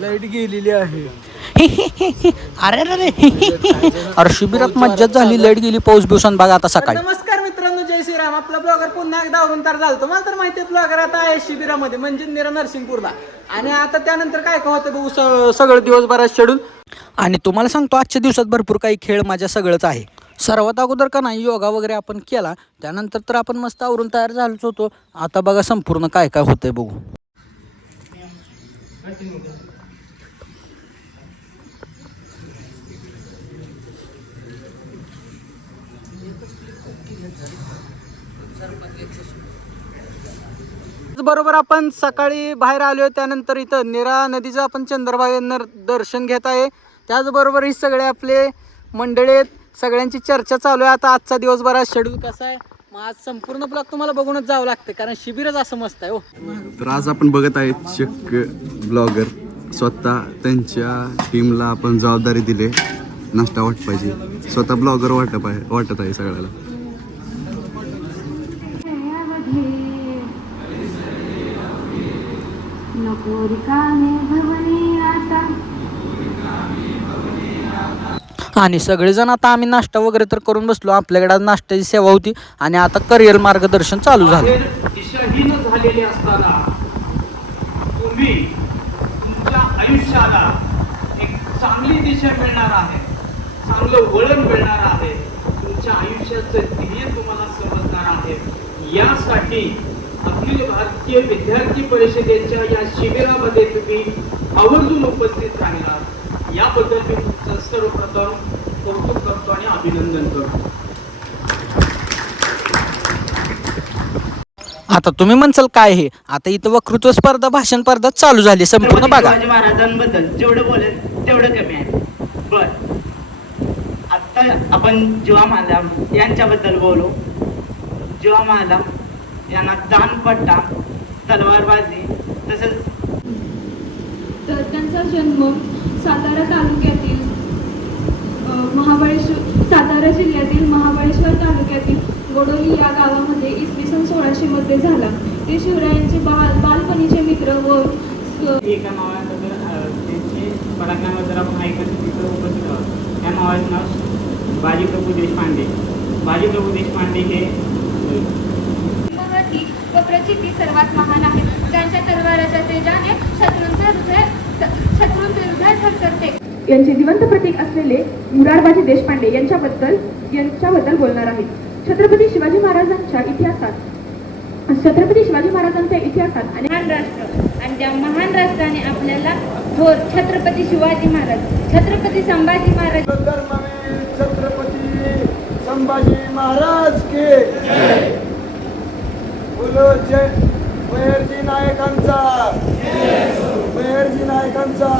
Light गेलेली आहे. अरे अरे शिबिरात मज्जाच झाली. लाईट गेली. पाऊस बिवसान बघा आता सकाळी. नमस्कार मित्रांनो, जय श्रीराम. आपला ब्लॉगर पुन्हा एकदा आवरून तर झालं. मला तर माहिती आहे ब्लॉगर आता आहे शिबिरामध्ये म्हणजे नरसिंगपूरला. आणि आता त्यानंतर काय काय होतं बघू सगळं दिवसभरात शेड्यूल. आणि तुम्हाला सांगतो आजच्या दिवसात भरपूर काही खेळ माझ्या सगळंच आहे. सर्वात अगोदर का नाही योगा वगैरे आपण केला. त्यानंतर तर आपण मस्त आवरून तयार झालोच होतो. आता बघा संपूर्ण काय काय होतंय बघू. बरोबर आपण सकाळी बाहेर आलोय. त्यानंतर इथं नीरा नदीचं आपण चंद्रभागेवर दर्शन घेत आहे. त्याचबरोबर ही सगळे आपले मंडळी आहेत. सगळ्यांची चर्चा चालू आहे. आता आजचा दिवसभरात शेड्यूल कसा आहे. मग आज संपूर्ण ब्लॉग तुम्हाला बघूनच जावं लागतं कारण शिबिरच असं मस्त आहे. हो तर आज आपण बघत आहे चक्क ब्लॉगर स्वतः त्यांच्या टीमला आपण जबाबदारी दिले नाश्ता वाटपायची. स्वतः ब्लॉगर वाटत आहे सगळ्याला. आणि सगळेजण आता आम्ही नाश्ता वगैरे तर करून बसलो. आपल्याकडे आज नाश्त्याची सेवा होती आणि आता करिअर मार्गदर्शन चालू झालं. दिशाहीन झालेले असताना तुम्ही तुमच्या आयुष्याला एक चांगली दिशा मिळणार आहे, चांगलं वळण मिळणार आहे, तुमच्या आयुष्याचं ध्येय तुम्हाला समजणार आहे. यासाठी अखिल भारतीय विद्यार्थी परिषदेच्या या शिबिरामध्ये तुम्ही आवर्जून उपस्थित राहिलात. याबद्दल मी तुमचं सर्वप्रथम कौतुक करतो आणि अभिनंदन करतो. आता तुम्ही म्हणसाल काय हे. आता इथं वक्तृत्व स्पर्धा भाषण स्पर्धा चालू झाली संपूर्ण बघा. शिवाजी महाराजांबद्दल जेवढं बोलेल तेवढं कमी आहे. बर आता आपण जीवा मालम यांच्याबद्दल बोलू. जीवा मालम यांना दानपट्टा, तलवारबाजी तसेच तर त्यांचा जन्म सातारा तालुक्यातील सातारा जिल्ह्यातील महाबळेश्वर तालुक्यातील गोडोली या गावामध्ये इसवी सन 1600 मध्ये झाला. ते शिवरायांचे बालपणीचे मित्र व एका नावाबद्दल त्यांचे पराक्रमाबद्दल आपण ऐकत तिथं उपस्थित आहोत. त्या नावाचे नाव बाजीप्रभू देशपांडे. बाजीप्रभू देशपांडे हे मराठी व प्रचिती सर्वात महान आहे. त्यांच्या तलवाराच्या तेजाने शत्रूंचे हृदय थरथरते. यांचे जिवंत प्रतीक असलेले मुरारबाजी देशपांडे यांच्याबद्दल बोलणार आहेत. छत्रपती शिवाजी महाराजांच्या इतिहासात आणि महान राष्ट्र आणि त्या महान राष्ट्राने आपल्याला थोर छत्रपती शिवाजी महाराज, छत्रपती संभाजी महाराज, छत्रपती संभाजी महाराज के बोलो. जय बहिर्जी नायकांचा, बहिर्जी नायकांचा.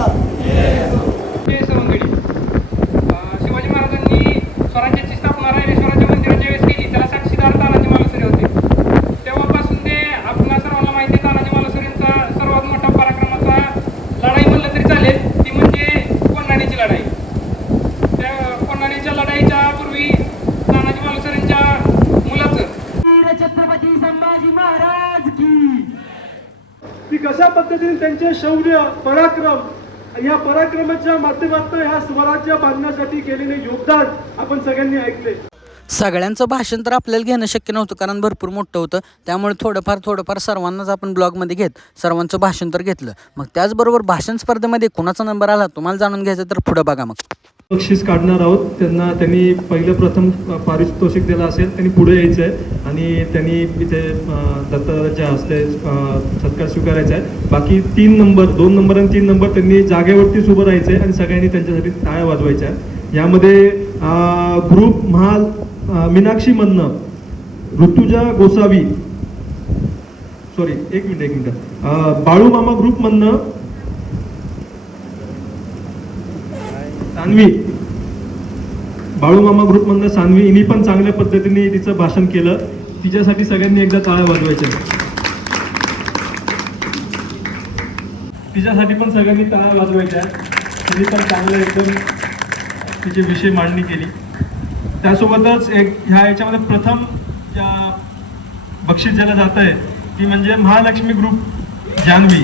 शिवाजी महाराजांनी स्वराज्याची स्थापना रायरे स्वराज्य मंदिराच्या वेळेस केली. त्याला साक्षीदार तानाजी मालुसरे होते. तेव्हापासून ते आपल्या सर्वांना माहिती आहे तानाजी मालुसरेंचा सर्वात मोठा पराक्रमाचा लढाई म्हणलं तरी चालेल ती म्हणजे कोण्हाडीची लढाई. त्या कोण्हाडीच्या लढाईच्या पूर्वी तानाजी मालुसरेंच्या मुलाचं छत्रपती संभाजी महाराज की कशा पद्धतीने त्यांचे शौर्य पराक्रम या पराक्रमाच्या माध्यमातून ह्या स्वराज्य बांधण्यासाठी केलेले योगदान आपण सगळ्यांनी ऐकले. सगळ्यांचं भाषण तर आपल्याला घेणं शक्य नव्हतं कारण भरपूर मोठं होतं. त्यामुळे थोडंफार सर्वांनाच आपण ब्लॉगमध्ये घेत सर्वांचं भाषण तर घेतलं. मग त्याचबरोबर भाषण स्पर्धेमध्ये कुणाचा नंबर आला तुम्हाला जाणून घ्यायचं तर पुढं बघा. मग बक्षीस काढणार आहोत. त्यांनी प्रथम पारितोषिक दिलं असेल त्यांनी पुढे यायचं आहे आणि त्यांनी इथे दत्ताच्या हस्ते सत्कार स्वीकारायचा आहे. बाकी 2 नंबर आणि 3 नंबर त्यांनी जागेवरतीच उभं राहायचं आहे आणि सगळ्यांनी त्यांच्यासाठी टाळ्या वाजवायच्या. यामध्ये ग्रुप महाल मीनाक्षी मन्नं, ऋतुजा गोसावी, एक मिनिट बाळू मामा ग्रुप मधनं सान्वी, बाळू मामा ग्रुप मधनं सान्वी हिने पण चांगल्या पद्धतीने तिचं भाषण केलं. तिच्यासाठी सगळ्यांनी एकदा टाळ्या वाजवायच्या. तिच्यासाठी पण सगळ्यांनी टाळ्या वाजवायच्या. तिने पण चांगलं एकदम तिचे विषय मांडणी केली. त्यासोबतच याच्यामध्ये प्रथम बक्षीस ज्याला जात आहे ती म्हणजे महालक्ष्मी ग्रुप जान्हवी.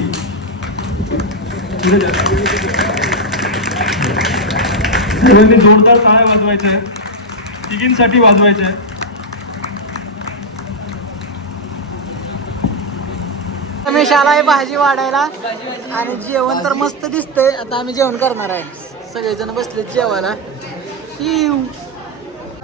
सर्वांनी जोरदार टाळ्या वाजवायच्या आहेत, तिघींसाठी वाजवायच्या आहे. रमेश आलाय भाजी वाढायला आणि जेवण तर मस्त दिसतंय. आता आम्ही जेवण करणार आहे. सगळेजण बसले जेवायला.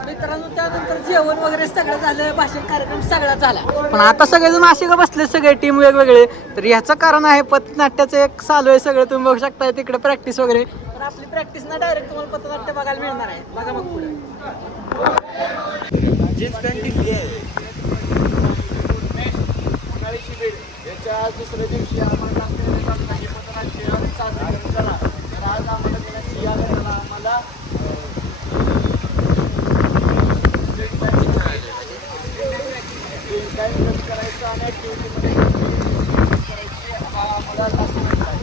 मित्रांनो त्यानंतर जेवण वगैरे सगळं झालं, भाषण कार्यक्रम सगळा झाला. पण आता सगळेजण असे का बसले, सगळे टीम वेगवेगळे. तर ह्याचं कारण आहे पथनाट्याचं एक चालू आहे सगळं. तुम्ही बघू शकता तिकडे प्रॅक्टिस वगैरे. पण आपली प्रॅक्टिस ना डायरेक्ट तुम्हाला पथनाट्य बघायला मिळणार आहे. बघा मग पुढे याच्या दुसऱ्या दिवशी आम्हाला पथनाट्य साजरे करा. तर आज आम्हाला देण्याची याद आहे आम्हाला करायचं आणि ॲक्टिव्हिटीमध्ये करायची हा आम्हाला तास मिळत आहे.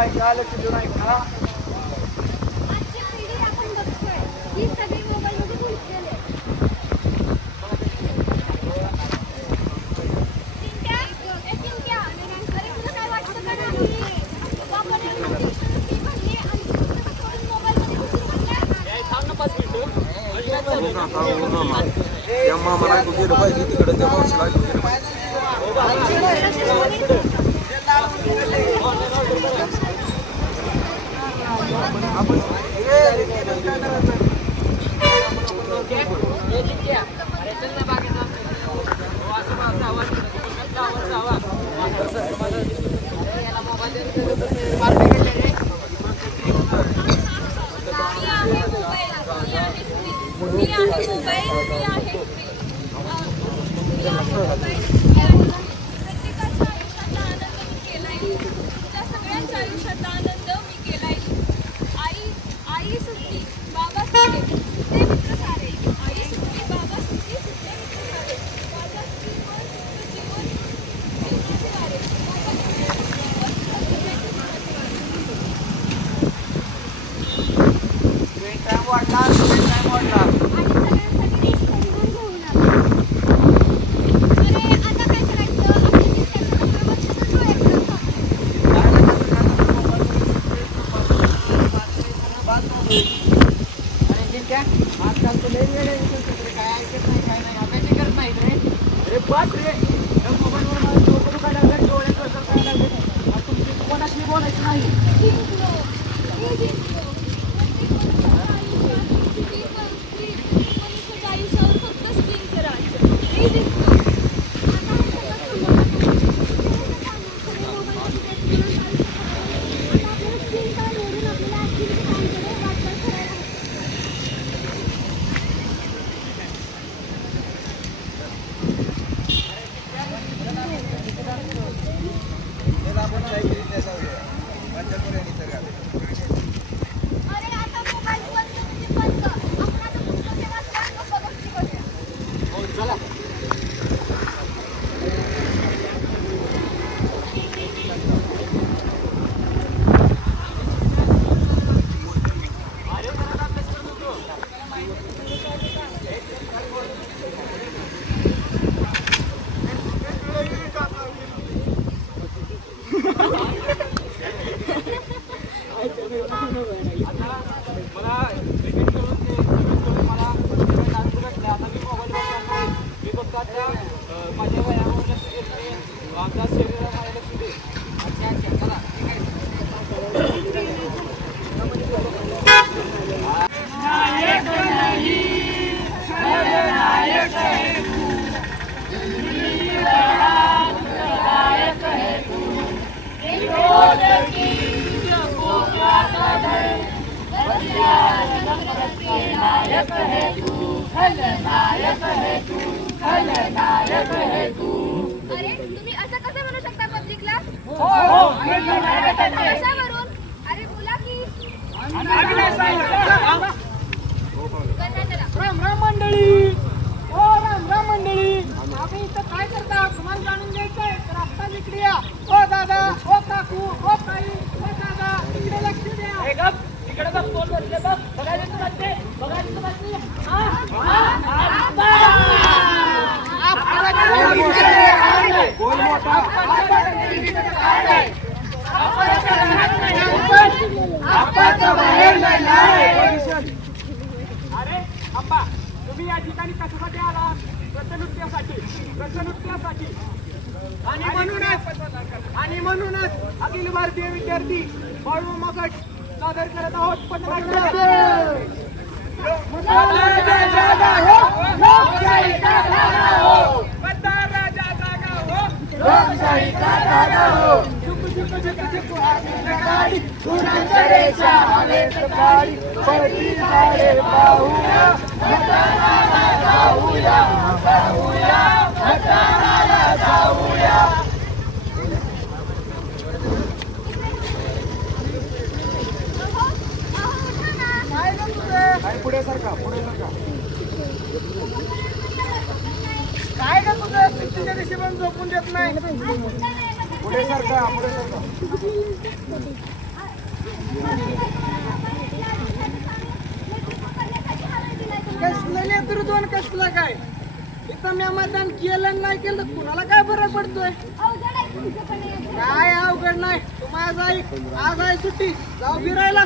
ऐका लक्ष देऊन ऐका. त्या मामाला ऐकून गेलं पाहिजे तिकडे, त्या मावशीला ऐकून गेलं पाहिजे. सगळ्यांच्या आयुष्यातला आनंद मी केलाय. आई सुट्टी, बाबा सुट्टी, सुट्टे मित्र सारे. आई सुट्टी, बाबा सुट्टी, सुट्टे मित्र सारे. माझ्या सुट्टीवर जीवन जीवनाचे वारे. आजकाल तो लई वेळ काय ऐकत नाही, काय नाही, अभ्यास करत नाही रे. अरे बस रे, मोबाईलवर मला डोकं दुखायला लागलं, डोळे करायला लागले. तुमची कोणाशी बोलायचं नाही. आयुष्यावर फक्त स्क्रीनचं राज्य. अरे आता मोबाईल बंद. आपण आता पुस्तके वाचल्या, गप्पा गोष्टी करूया. माझ्या वयावर लक्ष देत नाही, आमच्या शरीरावर लक्ष दे. अच्छा चला ठीक आहे. अरे तुम्ही असं कसं म्हणू शकता पब्लिकला? कशावरून? अरे बोला की. राम राम मंडळी, ओ राम राम मंडळी. आम्ही इथं काय करता तुम्हाला जाणून घ्यायचं आहे तर आत्ता इकडे या. ओ दादा, ओ काकू, ओ ताई, अरे अप्पा, तुम्ही या ठिकाणी कशासाठी आला? रसनृत्यासाठी. आणि म्हणूनच अखिल भारतीय विद्यार्थी बाळू गट सादर करत आहोत पथनाट्य. पुढे सरका. काय का तुझं सुट्टीच्या दिवशी पण झोपून देत नाही. पुढे सरका. कसलं नेतृत्व आणि कसलं काय? इथं मी मतदान केलं नाही केलं तर कुणाला काय फरक पडतोय? काय अवघड नाही. तू माझा ऐक, आज आहे सुट्टी, जाऊ फिरायला.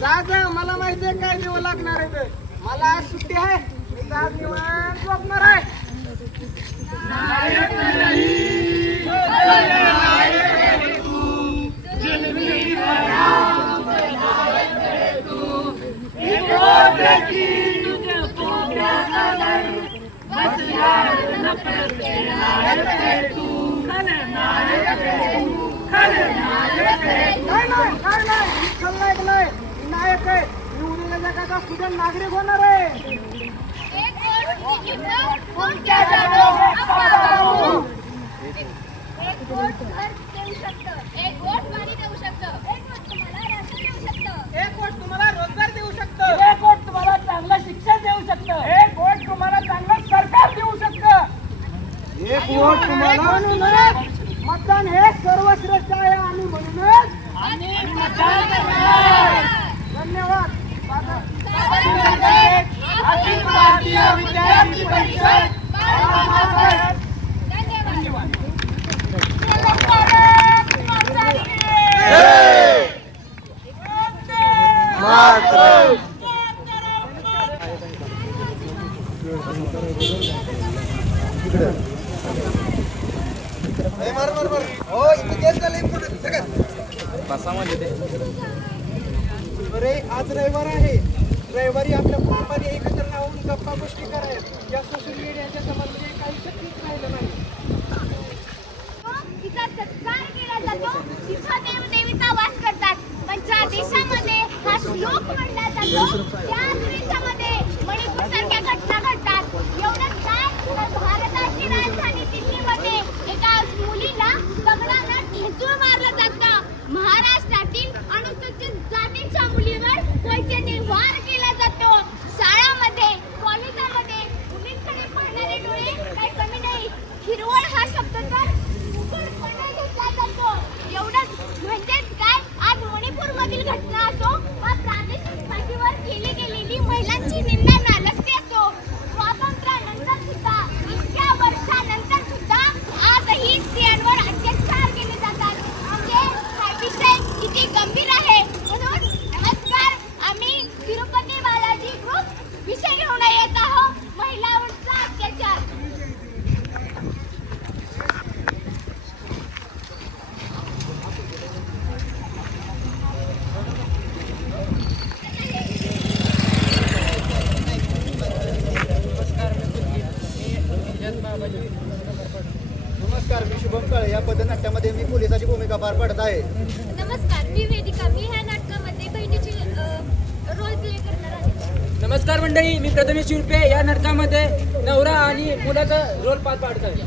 जा, मला माहिती आहे काय दिवस लागणार आहे ते. मला आज सुट्टी आहे, मी आज निवांत झोपणार आहे. काय नाही खलनायक नाही, नायक आहे. मी उद्या जगाचा सुजन नागरिक होणार आहे. एक वोट तुम्हाला रोजगार देऊ शकतं. एक वोट तुम्हाला चांगलं शिक्षण देऊ शकतं. एक वोट तुम्हाला चांगलं सरकार देऊ शकतं. एक वोट तुम्हाला मतदान हे सर्वश्रेष्ठ आहे आणि म्हणूनच धन्यवाद. अखिल भारतीय विद्यार्थी परिषद अरे आज रविवार आहे. रविवारी आपल्या कुटुंबाने एकत्र राहून गप्पा गोष्टी करायला या सोशल मीडियाच्या जमान्यामध्ये काही शक्यच राहिलं नाही. तिचा सत्कार केला जातो, तिथं देवदेवीचा वास करतात. पण ज्या देशामध्ये हा श्लोक म्हणला जातो त्या देशामध्ये मणिपूर सारख्या घटना घडतात. एवढंच काय तर भारताची राजधानी दिल्लीमध्ये एका मुलीला दगडानं ठेचून मारलं जातं. महाराष्ट्रातील अनुसूचित जातीच्या मुलीवर दौर्जन्य वार केला जातो. शाळामध्ये, कॉलेजामध्ये मुलींकडे पाहणारे डोळे काही कमी नाही. हिरवळ हा शब्द तर उघडपणे घेतला जातो. एवढंच म्हणजेच काय, आज मणिपूरमधील घटना असो वा प्रादेशिक पातळीवर केली गेलेली महिलांची निंदा नालस्ती असो, स्वातंत्र्यानंतर सुद्धा इतक्या वर्षानंतर सुद्धा आजही स्त्रियांवर अत्याचार केले जातात. म्हणजे हा विषय किती गंभीर आहे. म्हणून नमस्कार, आम्ही तिरुपती बालाजी ग्रुप विषय घेऊन येत आहोत, महिलांवरचा अत्याचार. नमस्कार, मी शुभम काळे. या पथनाट्यामध्ये मी पोलिसाची भूमिका पार पाडत आहे. नमस्कार, मी वेदिका. मी ह्या नाटकामध्ये बहिणीची रोल प्ले करणार आहे. नमस्कार मंडळी, मी प्रथमेश शिरपे. या नाटकामध्ये नवरा आणि मुलाचा रोल पार पाडत आहे.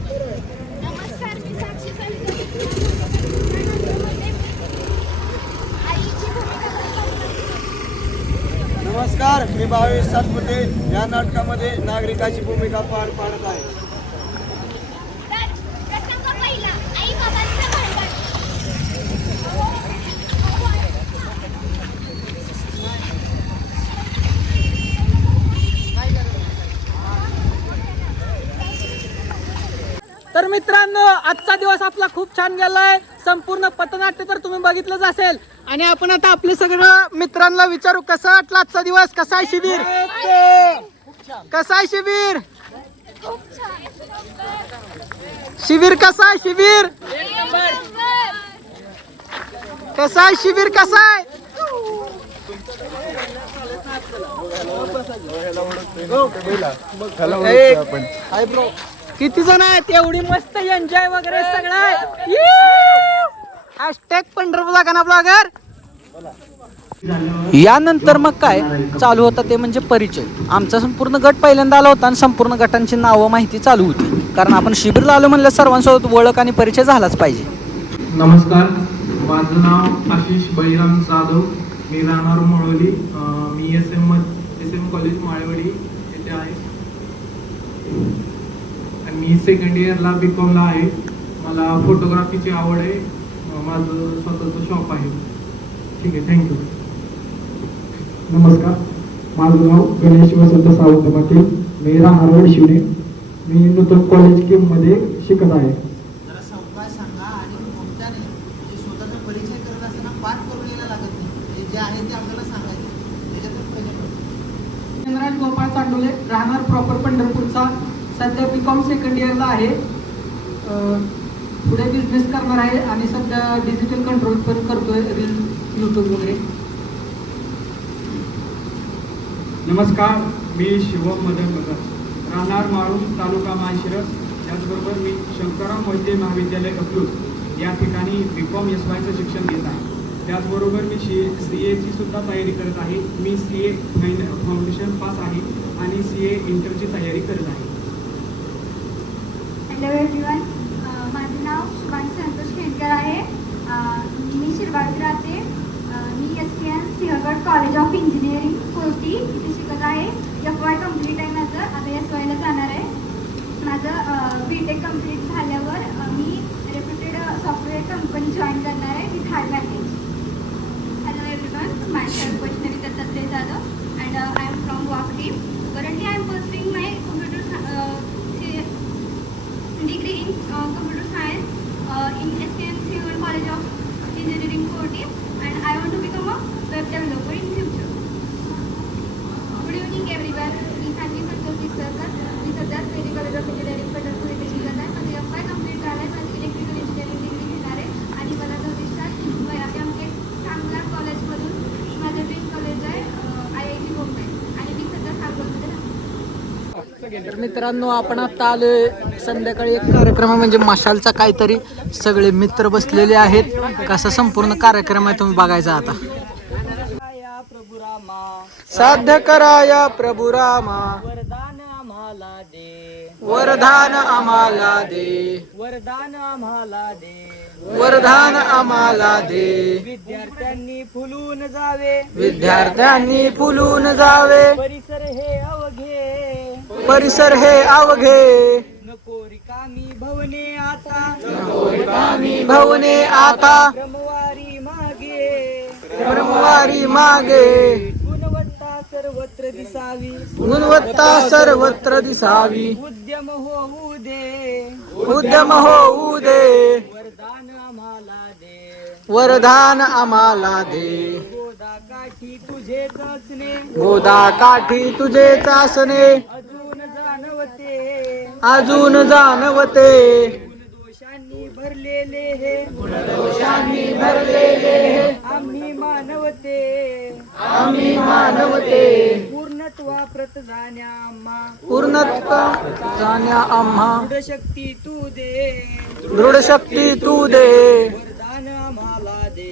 नमस्कार, मी साक्षी सावित्री. आईची भूमिका करत आहे. नमस्कार, मी भावेश सातपुते. या नाटकामध्ये नागरिकाची भूमिका पार पाडत आहे. तर प्रसंग पहिला, आई बाबांचं भांडण. आजचा दिवस आपला खूप छान गेलाय. संपूर्ण पथनाट्य तर तुम्ही बघितलंच असेल. आणि आपण आता आपले सगळं मित्रांना विचारू कसा वाटला आजचा दिवस, कसा आहे शिबिर, कसा आहे शिबिर, शिबिर कसा आहे, शिबिर कसा आहे, शिबिर कसा आहे. किती जण आहेत, एवढी मस्त एन्जॉय वगैरे सगळं. हॅशटॅग पंढरपूर गाणा ब्लॉगर. यानंतर मग काय चालू होता ते म्हणजे परिचय. आमचा संपूर्ण गट पहिल्यांदा आला होता आणि संपूर्ण गटांची नावं माहिती चालू होती, कारण आपण शिबिरला आलो म्हणलं सर्वांसोबत ओळख आणि परिचय झालाच पाहिजे. नमस्कार, माझं नाव आशिष बहिराम जाधव, मी राहणार मोळोली. मी एस एम कॉलेज माळेवाडी येथे आहे आणि मी सेकंड इयरला BComला आहे. मला फोटोग्राफीची आवड आहे. माझं स्वतःचं शॉप आहे. ठीक आहे, थँक्यू. नमस्कार, माझं नाव गणेश वसंत सावंत पाटील, मी राहणार वडशिवणे. मी नूतन कॉलेज केममध्ये शिकत आहे. चंद्रराज गोपाळ चांडोले, राहणार प्रॉपर पंढरपूरचा. सध्या BCom सेकंड इयरला आहे. पुढे बिझनेस करणार आहे आणि सध्या डिजिटल कंट्रोल पण करतोय, रील, यूट्यूब वगैरे. नमस्कार, मी शिवम मदन भगत, राहणार माळून, तालुका माळशिरस. त्याचबरोबर मी शंकरराव मोहिते महाविद्यालय अकलूज या ठिकाणी BCom SYचं शिक्षण घेत आहे. त्याचबरोबर मी CAची सुद्धा तयारी करत आहे. मी CA फाउंडेशन पास आहे आणि CA इंटरची तयारी करत आहे. हॅलो एव्हरीवन, माझं नाव शुभांगी संतोष खेडकर आहे. मी शिरवाडीत राहते. मी SKN Sinhagad college of engineering कोटी इथे शिकत आहे. FY कम्प्लीट आहे माझं, आता SYला जाणार आहे. माझं BTech कम्प्लीट झाल्यावर मी रेप्युटेड सॉफ्टवेअर कंपनी जॉईन करणार आहे with high package. Hello everyone, myself Vaishnavi Dattatray Jadhav and I am from Wakadi. Currently I am pursuing my degree in computer science in SKN Sivan College of Engineering Kotti, and I want to become a web developer in future. Good evening everyone. मी सांगली संतोष सरकर. मी सध्या SKN College of Engineering Pandharpur येथे शिकत आहे. माझे FY complete झालं आहे. माझी electrical engineering degree घेणार आहे आणि मला भविष्यात एक चांगल्या कॉलेजमधून माझं ड्रीम कॉलेज आहे IIT मुंबई आणि मी सध्या सांगलीमध्ये राहते. तर मित्रांनो, आपण आता आलोय संध्याकाळी एक कार्यक्रम म्हणजे मशालचा काहीतरी. सगळे मित्र बसलेले आहेत. कसा संपूर्ण कार्यक्रम आहे तुम्ही बघायचा आता. साध्य करा या प्रभू रामा, वरदान आम्हाला दे, वरदान आम्हाला दे, वरदान आम्हाला दे, वरदान आम्हाला दे. विद्यार्थ्यांनी फुलून जावे, विद्यार्थ्यांनी फुलून जावे, परिसर हे अवघे, परिसर हे अवघे. नको रिकामी भवने आता, नको रिकामी भवने आता, क्रमवारी मागे, क्रमवारी मागे. गुणवत्ता सर्वत्र दिसावी, गुणवत्ता सर्वत्र दिसावी, उद्यम होऊ दे, उद्यम होऊ दे. वरदान आम्हाला दे, वरदान आम्हाला दे. गोदा काठी तुझे असणे, गोदा काठी तुझे चासणे, अजून जाणवते, अजून जाणवते. गुणदोषांनी भरलेले हे, गुणदोषांनी भरलेले आम्ही मानवते, आम्ही मानवते. पूर्णत्वाप्रत जाण्या आम्हा, पूर्णत्व जाण्या आम्हा, दृढ शक्ती तू दे, दृढ शक्ती तू दे. वरदान आम्हाला दे,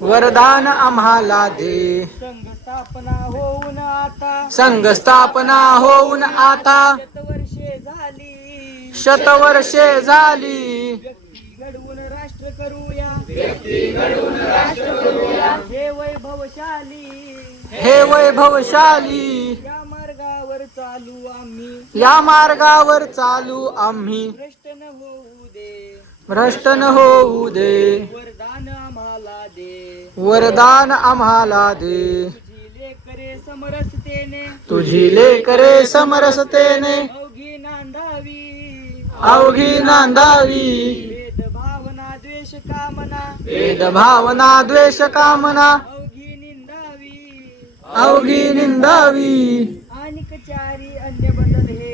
वरदान आम्हाला दे. संघ स्थापना होऊन आता, संघ स्थापना होऊन आता शतवर्षे झाली, शतवर्षे झाली. व्यक्ती घडवून राष्ट्र करूया, व्यक्ती घडवून राष्ट्र करूया, हे वैभवशाली, हे वैभवशाली. या मार्गावर चालू आम्ही, या मार्गावर चालू आम्ही, भ्रष्ट न होऊ दे, भ्रष्ट न होऊ दे. वरदान आम्हाला दे, वरदान आम्हाला दे. तुझी लेकरे समरसतेने, तुझी लेकरे समरसतेने अवघी नांदावी, अवघी नांदावी. द्वेष कामना भेदभावना द्वेष कामना अवघी निंदावी अवघी निंदावी अनिकचारी अन्य बदल हे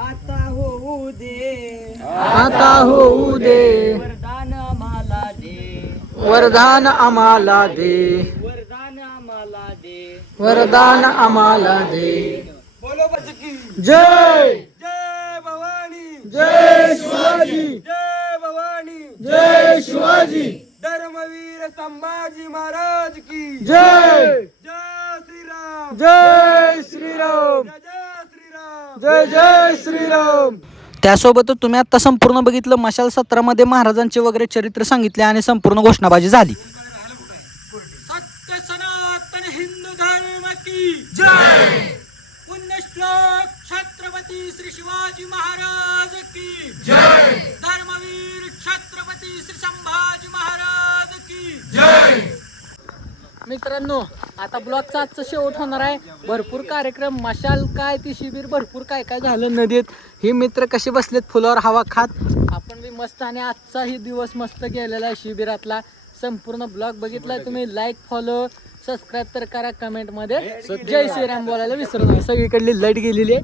आता होऊ दे आता होऊ दे वरदान आम्हाला दे वरदान आम्हाला दे वरदान आम्हाला दे वरदान आम्हाला दे बोलो बजकी जय जय भवानी जय शिवाजी जय भवानी जय शिवाजी धर्मवीर संभाजी महाराज की जय जय श्रीराम जय श्रीराम जय श्रीराम जय जय श्रीराम. त्यासोबतच तुम्ही आता संपूर्ण बघितलं मशाल सत्रामध्ये महाराजांचे वगैरे चरित्र सांगितले आणि संपूर्ण घोषणाबाजी झाली. सत्य सनातन हिंदू धर्म की जय. पुण्यश्लोक छत्रपती श्री शिवाजी महाराज की जय. धर्मवीर छत्रपती श्री संभाजी महाराज की जय. मित्रांनो आता ब्लॉगचा आजचा शेवट होणार आहे. भरपूर कार्यक्रम मशाल काय ती शिबिर भरपूर काय काय झालं नदीत. हे मित्र कसे बसलेत फुलावर हवा खात. आपण बी मस्त आणि आजचाही दिवस मस्त गेलेला आहे शिबिरातला. संपूर्ण ब्लॉग बघितला तुम्ही लाईक फॉलो सबस्क्राईब तर करा. कमेंटमध्ये जय श्रीराम बोलायला विसरू नका. सगळीकडली लाईट गेलेली आहे.